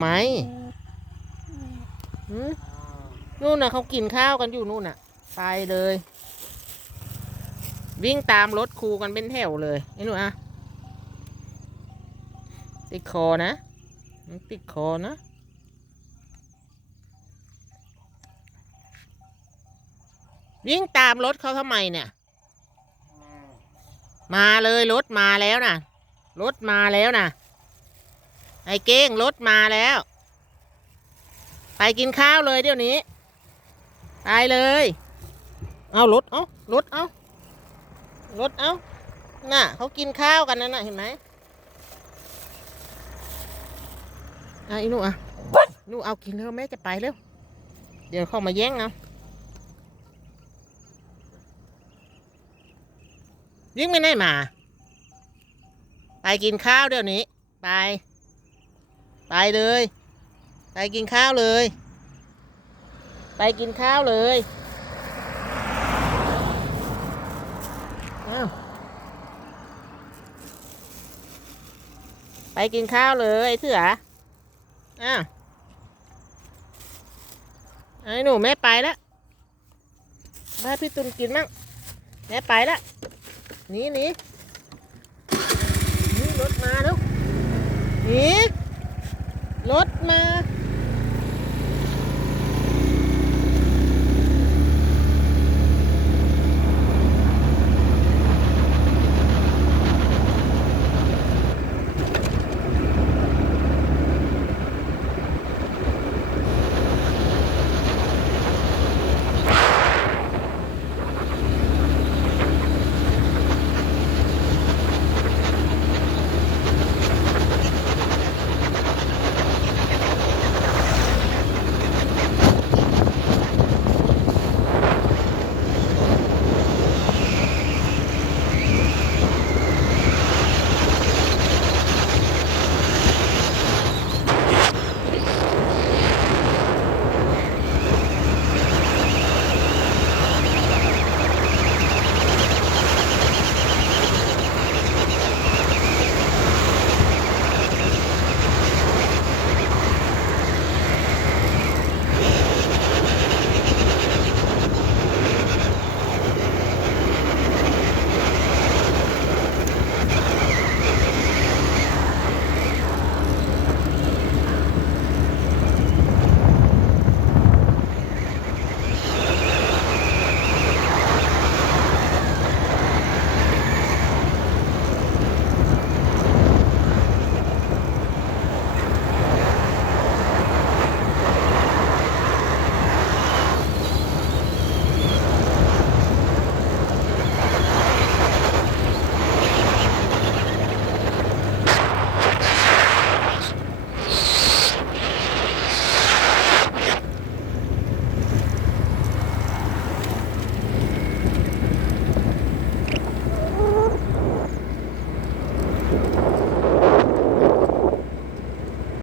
ไหมนู่นน่ะเขากินข้าวกันอยู่นู่นน่ะ ไปเลย วิ่งตามรถครูกันเป็นแถวเลยไอ้หนูอะติดคอนะติดคอนะวิ่งตามรถเขาทำไมเนี่ย มาเลยรถมาแล้วนะรถมาแล้วนะ ไอ้เก้งรถมาแล้ว ไปกินข้าวเลยเดี๋ยวนี้ ไปเลย เอารถเอารถเอารถเอาน่ะเขากินข้าวกันนั่นน่ะเห็นไหมอะอีหนูอะหนูเอากินเร็วแม่จะไปเร็ว เดี๋ยวเข้ามาแย่งเอายิ่งไม่ได้มา ไปกินข้าวเดี๋ยวนี้ ไป ไปเลย ไปกินข้าวเลย ไปกินข้าวเลยไปกินข้าวเลยไอ้เสืออ้าวไอ้หนูแม่ไปแล้วบ้าพี่ตุนกินมั่งแม่ไปแล้วหนีหนีหนีรถมาแล้วหนี รถมา